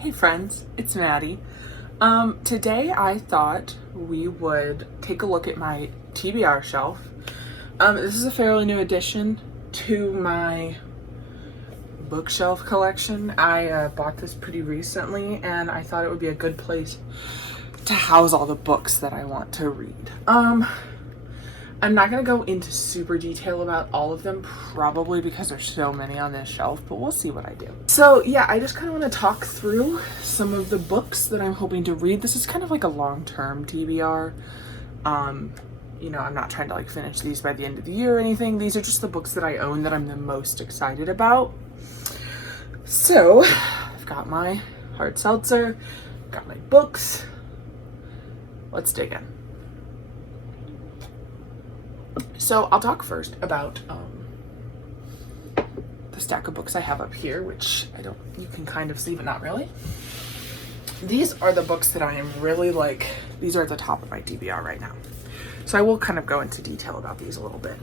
Hey friends, it's Maddie. Today I thought we would take a look at my TBR shelf. This is a fairly new addition to my bookshelf collection. I bought this pretty recently and I thought it would be a good place to house all the books that I want to read. I'm not going to go into super detail about all of them, probably because there's so many on this shelf, but we'll see what I do. So yeah, I just kind of want to talk through some of the books that I'm hoping to read. This is kind of like a long-term TBR. I'm not trying to like finish these by the end of the year or anything. These are just the books that I own that I'm the most excited about. So I've got my hard seltzer, got my books. Let's dig in. So I'll talk first about the stack of books I have up here, which you can kind of see, but not really. These are the books that I am really these are at the top of my TBR right now. So I will kind of go into detail about these a little bit.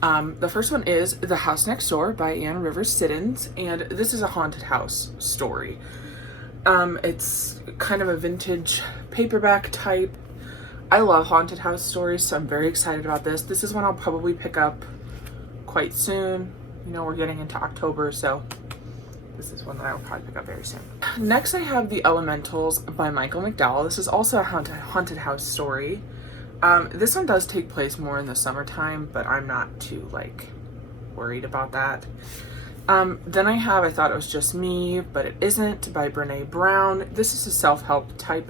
The first one is The House Next Door by Anne Rivers Siddons, and this is a haunted house story. It's kind of a vintage paperback type. I love haunted house stories, so I'm very excited about this. This is one I'll probably pick up quite soon. We're getting into October, so this is one that I'll probably pick up very soon. Next, I have The Elementals by Michael McDowell. This is also a haunted house story. This one does take place more in the summertime, but I'm not too worried about that. Then I Thought It Was Just Me, But It Isn't by Brene Brown. This is a self-help type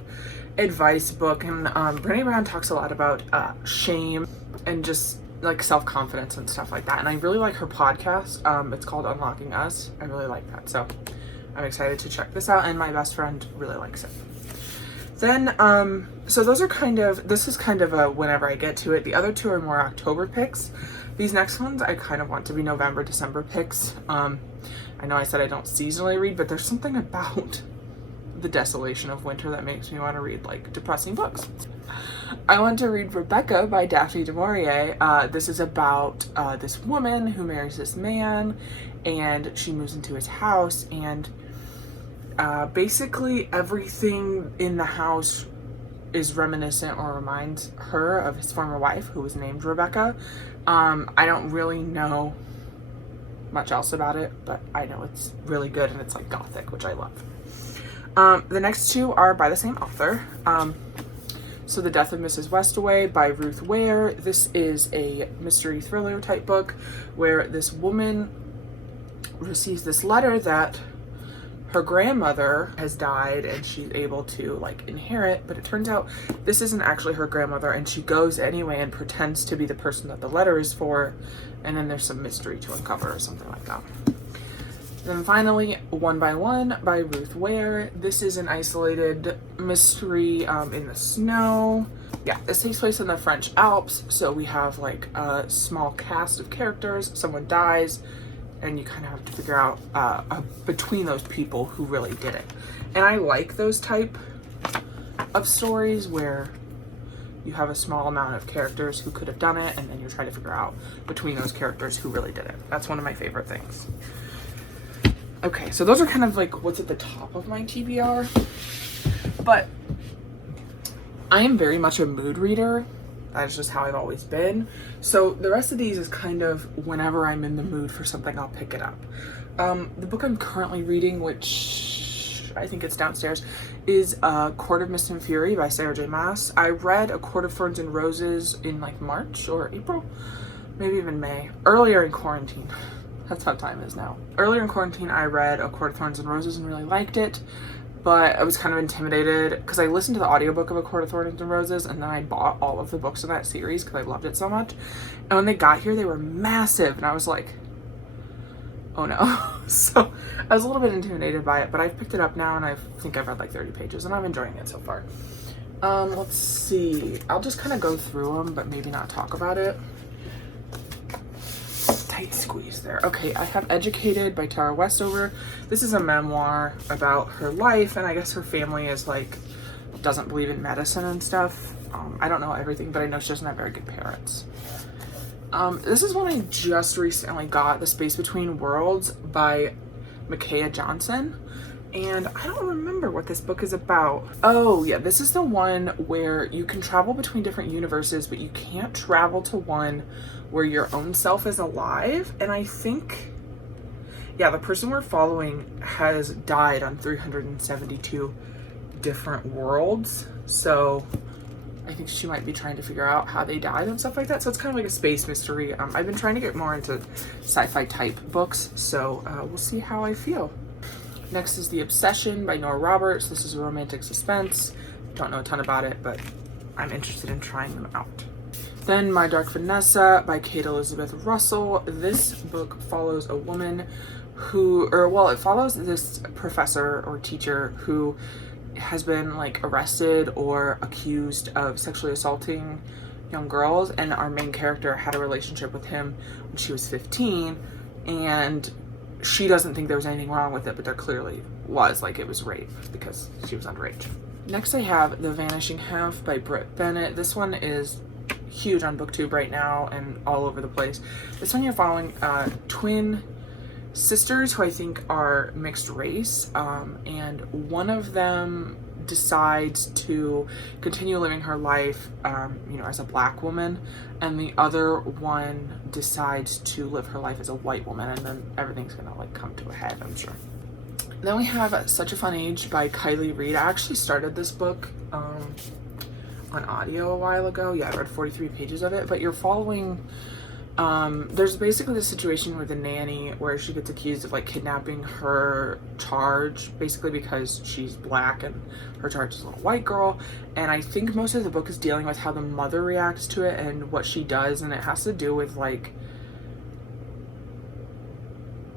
advice book, and Brene Brown talks a lot about shame and just self-confidence and stuff like that, and I really like her podcast. It's called Unlocking Us. I really like that, so I'm excited to check this out, and my best friend really likes it. Then so those are this is kind of a whenever I get to it. The other two are more October picks. These next ones I kind of want to be November, December picks. I know I said I don't seasonally read, but there's something about the desolation of winter that makes me want to read depressing books. I want to read Rebecca by Daphne du Maurier. This is about this woman who marries this man, and she moves into his house, and basically everything in the house is reminiscent or reminds her of his former wife, who was named Rebecca. I don't really know much else about it, but I know it's really good, and it's gothic, which I love. The next two are by the same author. So The Death of Mrs. Westaway by Ruth Ware. This is a mystery thriller type book where this woman receives this letter that her grandmother has died and she's able to inherit, but it turns out this isn't actually her grandmother, and she goes anyway and pretends to be the person that the letter is for, and then there's some mystery to uncover or something like that. Then finally, One by One by Ruth Ware. This is an isolated mystery in the snow. Yeah, this takes place in the French Alps, so we have a small cast of characters. Someone dies, and you kind of have to figure out between those people who really did it. And I like those type of stories where you have a small amount of characters who could have done it, and then you're trying to figure out between those characters who really did it. That's one of my favorite things. Okay, so those are kind of what's at the top of my TBR, but I am very much a mood reader. That's just how I've always been. So the rest of these is kind of whenever I'm in the mood for something, I'll pick it up. The book I'm currently reading, which I think it's downstairs, is Court of Mist and Fury by Sarah J. Maas. I read A Court of Thorns and Roses in March or April, maybe even May, earlier in quarantine. That's how time is now. Earlier in quarantine, I read A Court of Thorns and Roses and really liked it, but I was kind of intimidated because I listened to the audiobook of A Court of Thorns and Roses, and then I bought all of the books in that series because I loved it so much. And when they got here, they were massive, and I was like, oh no. So I was a little bit intimidated by it, but I've picked it up now, and I think I've read 30 pages, and I'm enjoying it so far. Let's see. I'll just kind of go through them, but maybe not talk about it. Tight squeeze there. Okay, I have Educated by Tara Westover. This is a memoir about her life, and I guess her family is doesn't believe in medicine and stuff. I don't know everything, but I know she doesn't have very good parents. This is one I just recently got, The Space Between Worlds by Micaiah Johnson. And I don't remember what this book is about. Oh yeah, this is the one where you can travel between different universes, but you can't travel to one where your own self is alive. And I think, yeah, the person we're following has died on 372 different worlds. So I think she might be trying to figure out how they died and stuff like that. So it's kind of like a space mystery. I've been trying to get more into sci-fi type books, so we'll see how I feel. Next is The Obsession by Nora Roberts. This is a romantic suspense. Don't know a ton about it, but I'm interested in trying them out. Then My Dark Vanessa by Kate Elizabeth Russell. This book follows a woman who, it follows this professor or teacher who has been like arrested or accused of sexually assaulting young girls, and our main character had a relationship with him when she was 15, and she doesn't think there was anything wrong with it, but there clearly was, like it was rape because she was underage. Next I have The Vanishing Half by Brit Bennett. This one is huge on BookTube right now and all over the place. This one you're following twin sisters who I think are mixed race, and one of them decides to continue living her life as a black woman, and the other one decides to live her life as a white woman, and then everything's gonna like come to a head, I'm sure. Then we have Such a Fun Age by Kylie Reed. I actually started this book on audio a while ago. Yeah, I read 43 pages of it, but you're following there's basically this situation with a nanny where she gets accused of like kidnapping her charge, basically because she's black and her charge is a little white girl. And I think most of the book is dealing with how the mother reacts to it and what she does, and it has to do with like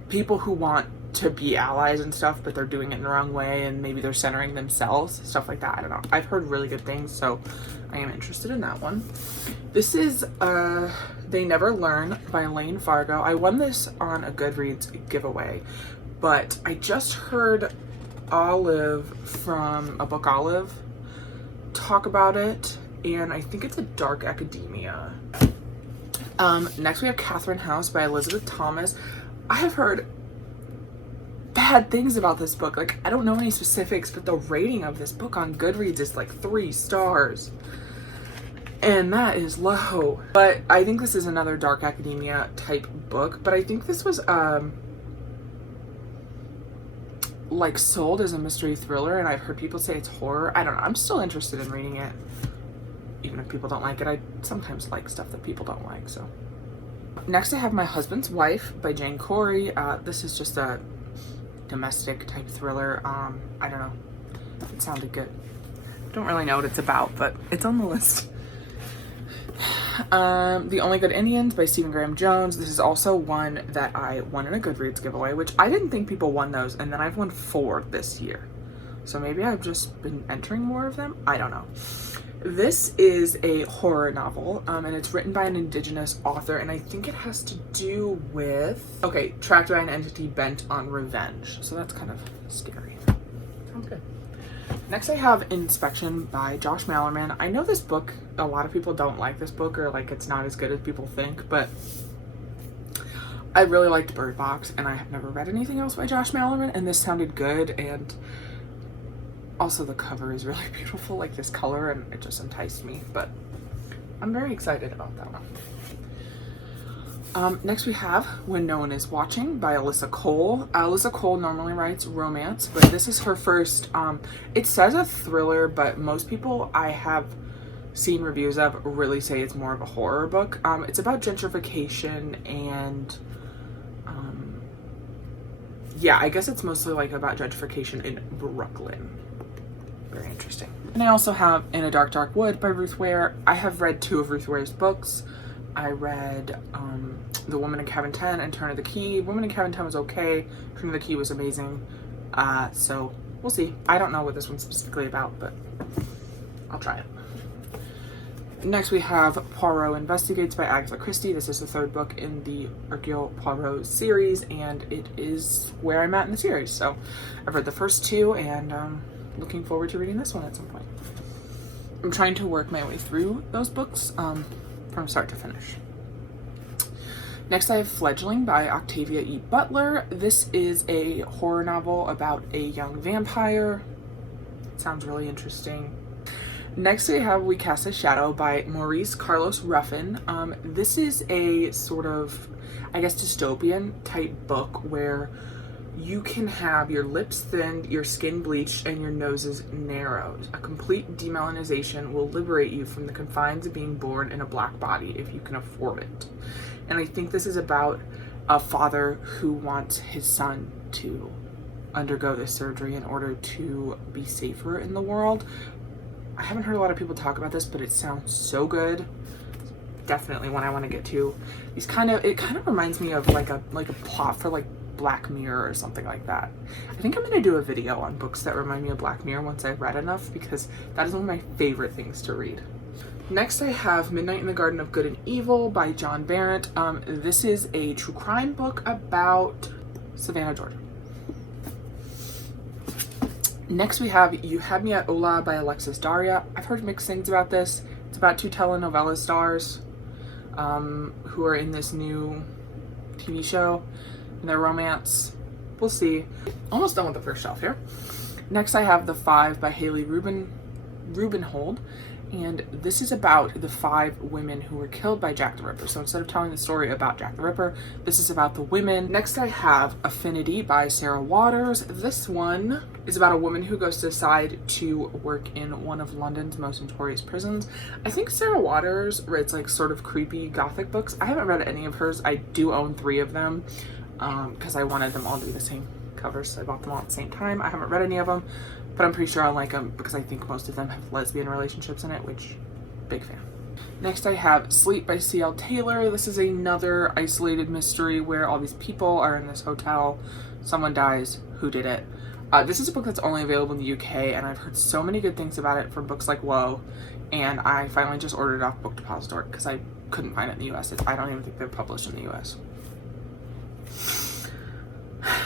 people who want to be allies and stuff, but they're doing it in the wrong way, and maybe they're centering themselves, stuff like that. I don't know. I've heard really good things, so I am interested in that one. This is They Never Learn by Lane Fargo. I won this on a Goodreads giveaway, but I just heard Olive from A Book Olive talk about it, and I think it's a dark academia. Next we have Catherine House by Elizabeth Thomas. I have heard bad things about this book. Like, I don't know any specifics, but the rating of this book on Goodreads is like 3 stars. And that is low. But I think this is another dark academia type book. But I think this was like sold as a mystery thriller, and I've heard people say it's horror. I don't know. I'm still interested in reading it. Even if people don't like it, I sometimes like stuff that people don't like, so. Next I have My Husband's Wife by Jane Corey. This is just a domestic type thriller. I don't know. It sounded good. Don't really know what it's about, but it's on the list. The Only Good Indians by Stephen Graham Jones. This is also one that I won in a Goodreads giveaway, which I didn't think people won those, and then I've won 4 this year. So maybe I've just been entering more of them. I don't know. This is a horror novel, and it's written by an Indigenous author, and I think it has to do with, tracked by an entity bent on revenge. So that's kind of scary. Sounds good. Next I have Inspection by Josh Malerman. I know this book, a lot of people don't like this book, or like it's not as good as people think, but I really liked Bird Box, and I have never read anything else by Josh Malerman, and this sounded good, and also the cover is really beautiful, like this color, and it just enticed me, but I'm very excited about that one. Next we have When No One Is Watching by Alyssa Cole. Alyssa Cole normally writes romance, but this is her first, it says a thriller, but most people I have seen reviews of really say it's more of a horror book. It's about gentrification and, yeah, I guess it's mostly like about gentrification in Brooklyn. Very interesting. And I also have In a Dark, Dark Wood by Ruth Ware. I have read 2 of Ruth Ware's books. I read The Woman in Cabin 10 and Turn of the Key. Woman in Cabin 10 was okay. Turn of the Key was amazing. So we'll see. I don't know what this one's specifically about, but I'll try it. Next we have Poirot Investigates by Agatha Christie. This is the 3rd book in the Hercule Poirot series, and it is where I'm at in the series. So I've read the first 2, and looking forward to reading this one at some point. I'm trying to work my way through those books from start to finish. Next, I have Fledgling by Octavia E. Butler. This is a horror novel about a young vampire. Sounds really interesting. Next, we Cast a Shadow by Maurice Carlos Ruffin. This is a sort of, I guess, dystopian type book where you can have your lips thinned, your skin bleached, and your noses narrowed. A complete demelanization will liberate you from the confines of being born in a black body if you can afford it. And I think this is about a father who wants his son to undergo this surgery in order to be safer in the world. I haven't heard a lot of people talk about this, but it sounds so good. Definitely one I want to get to. It kind of reminds me of like a plot for like Black Mirror or something like that. I think I'm going to do a video on books that remind me of Black Mirror once I've read enough, because that is one of my favorite things to read. Next, I have Midnight in the Garden of Good and Evil by John Berendt. This is a true crime book about Savannah, Georgia. Next, we have You Had Me at Hola by Alexis Daria. I've heard mixed things about this. It's about two telenovela stars who are in this new TV show and their romance. We'll see. Almost done with the first shelf here. Next, I have The Five by Haley Rubenhold. And this is about the 5 women who were killed by Jack the Ripper. So instead of telling the story about Jack the Ripper, this is about the women. Next, I have Affinity by Sarah Waters. This one is about a woman who goes to decide to work in one of London's most notorious prisons. I think Sarah Waters writes like sort of creepy gothic books. I haven't read any of hers. I do own 3 of them because I wanted them all to be the same covers. So I bought them all at the same time. I haven't read any of them, but I'm pretty sure I'll like them because I think most of them have lesbian relationships in it, which, big fan. Next, I have Sleep by C.L. Taylor. This is another isolated mystery where all these people are in this hotel. Someone dies. Who did it? This is a book that's only available in the UK, and I've heard so many good things about it from books like Whoa, and I finally just ordered it off Book Depository because I couldn't find it in the US. I don't even think they're published in the US.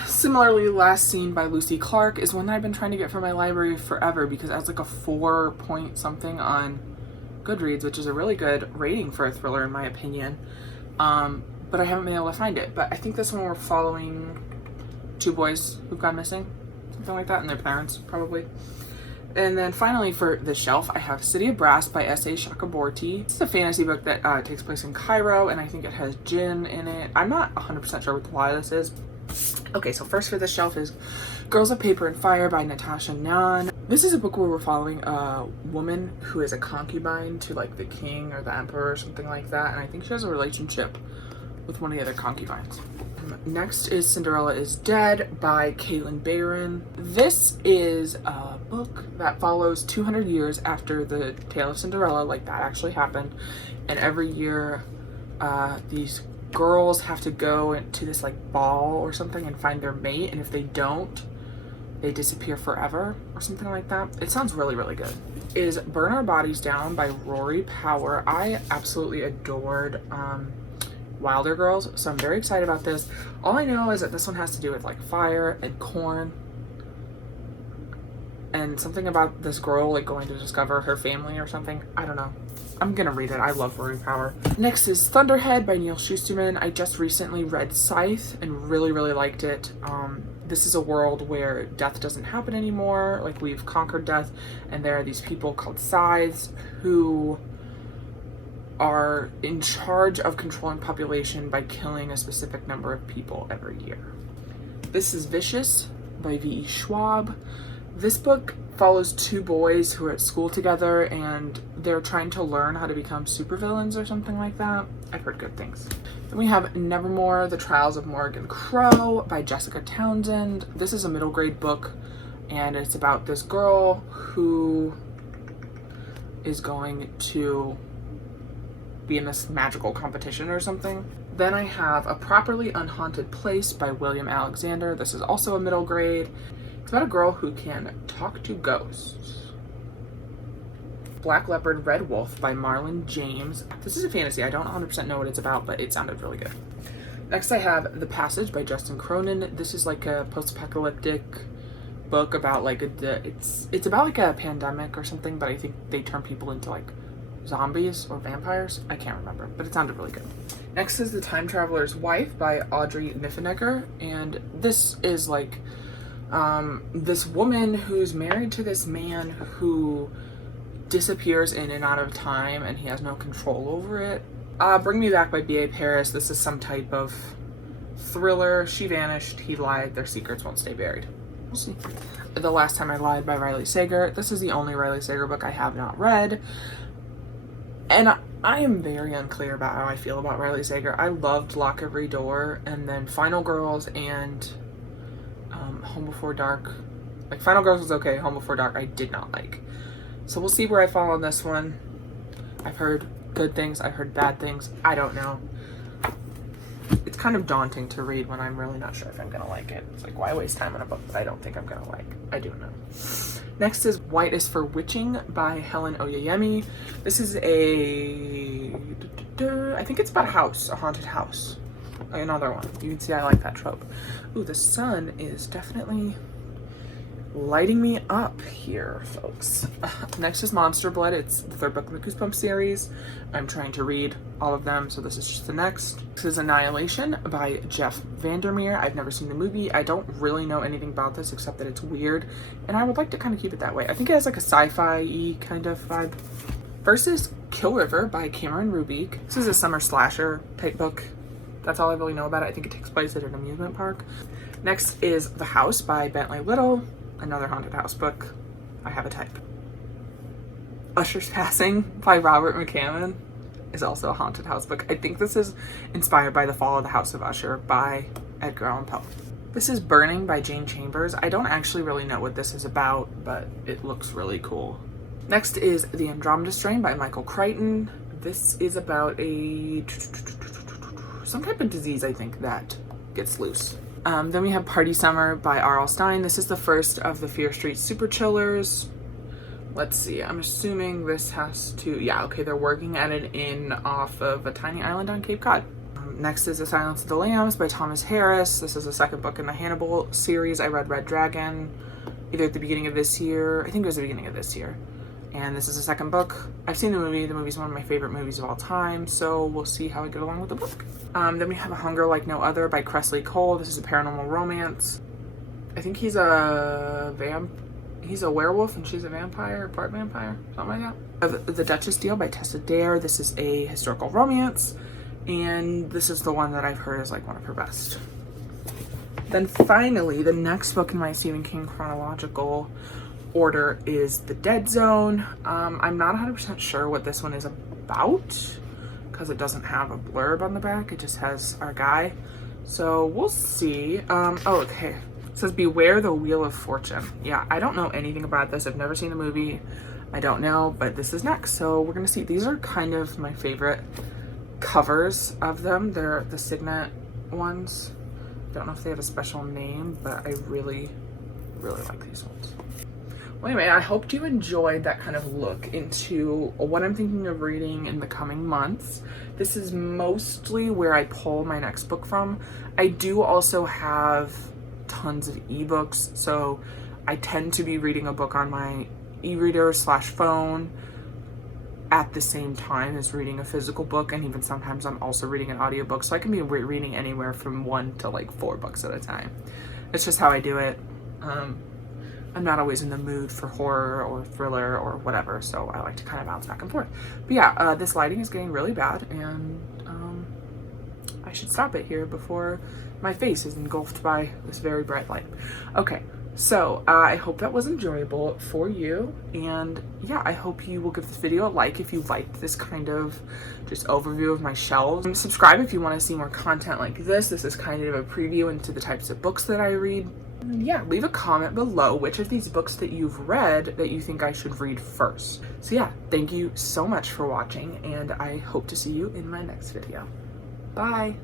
Similarly, Last Seen by Lucy Clark is one that I've been trying to get for my library forever because it has like a 4 point something on Goodreads, which is a really good rating for a thriller in my opinion. But I haven't been able to find it. But I think this one we're following 2 boys who've gone missing, something like that, and their parents probably. And then finally for the shelf, I have City of Brass by S.A. Chakraborty. It's a fantasy book that takes place in Cairo, and I think it has gin in it. I'm not 100% sure what the plot of this is. Okay, so first for the shelf is Girls of Paper and Fire by Natasha Nan. This is a book where we're following a woman who is a concubine to like the king or the emperor or something like that, and I think she has a relationship with one of the other concubines. Next is Cinderella is Dead by Caitlin Barron. This is a book that follows 200 years after the tale of Cinderella, like that actually happened, and every year these girls have to go to this like ball or something and find their mate, and if they don't, they disappear forever or something like that. It sounds really, really good. Is Burn Our Bodies Down by Rory Power. I absolutely adored Wilder Girls, so I'm very excited about this. All I know is that this one has to do with like fire and corn and something about this girl like going to discover her family or something. I don't know. I'm gonna read it. I love Rory Power. Next is Thunderhead by Neil Shusterman. I just recently read Scythe and really, really liked it. This is a world where death doesn't happen anymore. Like, we've conquered death, and there are these people called Scythes who are in charge of controlling population by killing a specific number of people every year. This is Vicious by V.E. Schwab. This book follows 2 boys who are at school together and they're trying to learn how to become supervillains or something like that. I've heard good things. Then we have Nevermore, The Trials of Morgan Crow by Jessica Townsend. This is a middle grade book and it's about this girl who is going to be in this magical competition or something. Then I have A Properly Unhaunted Place by William Alexander. This is also a middle grade. It's about a girl who can talk to ghosts. Black Leopard Red Wolf by Marlon James. This is a fantasy. I don't 100% know what it's about, but it sounded really good. Next I have The Passage by Justin Cronin. This is like a post-apocalyptic book about like it's about like a pandemic or something, but I think they turn people into like zombies or vampires. I can't remember, but it sounded really good. Next is The Time Traveler's Wife by Audrey Niffenegger, and this is like this woman who's married to this man who disappears in and out of time and he has no control over it. Bring Me Back by B.A. Paris. This is some type of thriller. She vanished, he lied, their secrets won't stay buried. We'll see. The Last Time I Lied by Riley Sager. This is the only Riley Sager book I have not read. And I am very unclear about how I feel about Riley Sager. I loved Lock Every Door, and then Final Girls and Home Before Dark. Like, Final Girls was okay, Home Before Dark I did not like. So we'll see where I fall on this one. I've heard good things, I've heard bad things, I don't know. It's kind of daunting to read when I'm really not sure if I'm gonna like it. It's like, why waste time on a book that I don't think I'm gonna like? I do know. Next is White is for Witching by Helen Oyeyemi. This is I think it's about a house, a haunted house. Another one. You can see I like that trope. Ooh, the sun is definitely lighting me up here, folks. Next is Monster Blood. It's the third book in the Goosebumps series. I'm trying to read all of them, so this is just the next. This is Annihilation by Jeff Vandermeer. I've never seen the movie. I don't really know anything about this except that it's weird, and I would like to kind of keep it that way. I think it has like a sci-fi-y kind of vibe. First is Kill River by Cameron Rubik. This is a summer slasher type book. That's all I really know about it. I think it takes place at an amusement park. Next is The House by Bentley Little. Another haunted house book. I have a type. Usher's Passing by Robert McCammon is also a haunted house book. I think this is inspired by The Fall of the House of Usher by Edgar Allan Poe. This is Burning by Jane Chambers. I don't actually really know what this is about, but it looks really cool. Next is The Andromeda Strain by Michael Crichton. This is about some type of disease, I think, that gets loose. Then we have Party Summer by R.L. Stine. This is the first of the Fear Street Super Chillers. Let's see, I'm assuming this has to, yeah, okay, they're working at an inn off of a tiny island on Cape Cod. Next is The Silence of the Lambs by Thomas Harris. This is the second book in the Hannibal series. I read Red Dragon either at the beginning of this year. I think it was the beginning of this year. And this is the second book. I've seen the movie. The movie's one of my favorite movies of all time, so we'll see how I get along with the book. Then we have A Hunger Like No Other by Cressley Cole. This is a paranormal romance. I think he's a werewolf and she's a vampire, part vampire, something like that. The Duchess Deal by Tessa Dare. This is a historical romance, and this is the one that I've heard is like one of her best. Then finally, the next book in my Stephen King chronological order is The Dead Zone. I'm not 100% sure what this one is about because it doesn't have a blurb on the back. It just has our guy. So we'll see. Oh, okay. It says Beware the Wheel of Fortune. Yeah, I don't know anything about this. I've never seen the movie. I don't know, but this is next. So we're going to see. These are kind of my favorite covers of them. They're the Signet ones. Don't know if they have a special name, but I really, really like these ones. Well, anyway, I hope you enjoyed that kind of look into what I'm thinking of reading in the coming months. This is mostly where I pull my next book from. I do also have tons of ebooks, so I tend to be reading a book on my e-reader / phone at the same time as reading a physical book, and even sometimes I'm also reading an audiobook, so I can be reading anywhere from 1 to like 4 books at a time. It's just how I do it. I'm not always in the mood for horror or thriller or whatever, so I like to kind of bounce back and forth. But yeah, this lighting is getting really bad, and I should stop it here before my face is engulfed by this very bright light. Okay, so I hope that was enjoyable for you, and yeah, I hope you will give this video a like if you liked this kind of just overview of my shelves. And subscribe if you want to see more content like this. This is kind of a preview into the types of books that I read. Yeah, leave a comment below which of these books that you've read that you think I should read first. So yeah, thank you so much for watching, and I hope to see you in my next video. Bye!